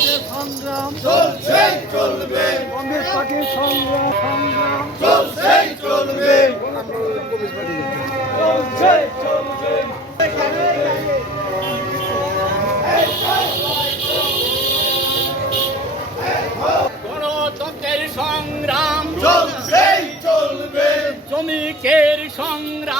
সংগ্রাম। চলছে চলবে। কংগ্রেস পার্টির সংগ্রাম সংগ্রাম। চলছে চলবে। চলছে চলবে। সংগ্রাম। চলছে চলবে। শ্রমিকের সংগ্রাম সংগ্রাম।